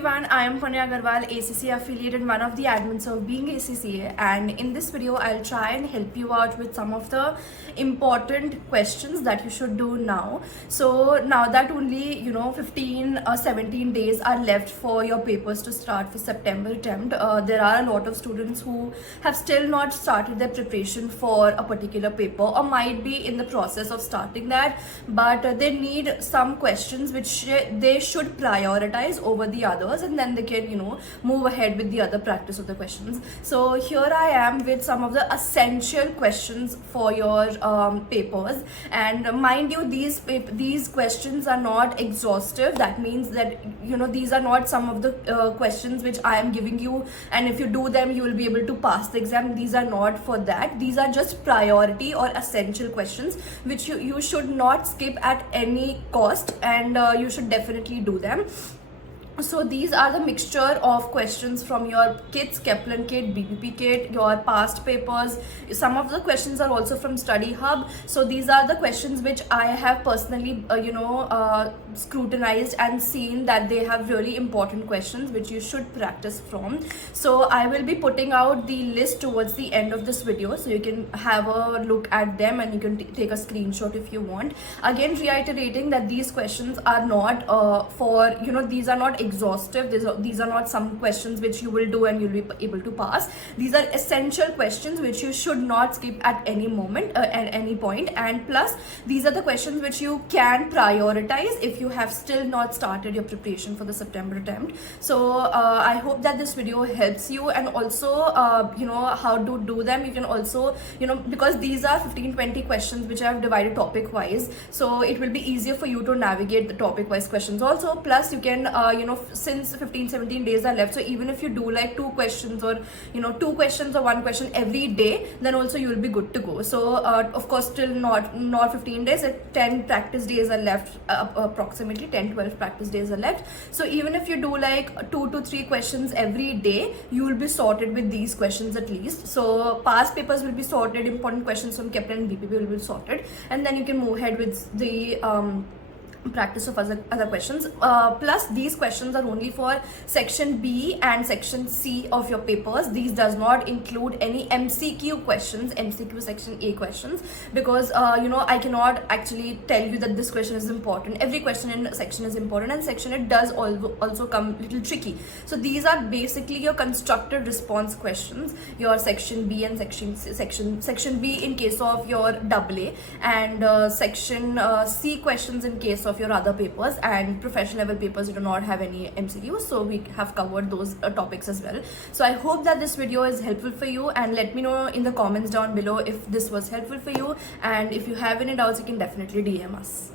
everyone, I am Panya Agarwal, ACCA affiliate and one of the admins of Being ACCA, and in this video I'll try and help you out with some of the important questions that you should do now. So now that only 15 or 17 days are left for your papers to start for September attempt, there are a lot of students who have still not started their preparation for a particular paper or might be in the process of starting that, but they need some questions which they should prioritize over the others, and then they can move ahead with the other practice of the questions. So here I am with some of the essential questions for your papers, and mind you, these questions are not exhaustive. That means that these are not some of the questions which I am giving you, and if you do them you will be able to pass the exam. These are not for that. These are just priority or essential questions which you should not skip at any cost, and you should definitely do them. So these are the mixture of questions from your KITS, Kaplan kit, BPP kit, your past papers. Some of the questions are also from Study Hub. So these are the questions which I have personally scrutinized and seen that they have really important questions which you should practice from. So I will be putting out the list towards the end of this video, so you can have a look at them and you can take a screenshot if you want. Again, reiterating that these questions are not these are not exhaustive. These are not some questions which you will do and you'll be able to pass. These are essential questions which you should not skip at any moment, at any point. And plus, these are the questions which you can prioritize if you have still not started your preparation for the September attempt. So I hope that this video helps you, and also how to do them. You can also because these are 15-20 questions which I have divided topic wise, so it will be easier for you to navigate the topic wise questions also. Plus you can since 15-17 days are left, so even if you do like two questions or one question every day, then also you will be good to go. So of course still not 15 days, 10 practice days are left, approximately 10-12 practice days are left. So even if you do like 2 to 3 questions every day, you will be sorted with these questions at least. So past papers will be sorted, important questions from Kaplan and BPP will be sorted, and then you can move ahead with the practice of other questions. Plus these questions are only for section B and section C of your papers. These does not include any MCQ questions, MCQ section A questions, because I cannot actually tell you that this question is important. Every question in section is important, and section it does also come little tricky. So these are basically your constructed response questions, your section B and section B in case of your AA, and section C questions in case of your other papers. And professional level papers you do not have any MCQs, so we have covered those topics as well. So I hope that this video is helpful for you, and let me know in the comments down below if this was helpful for you, and if you have any doubts you can definitely DM us.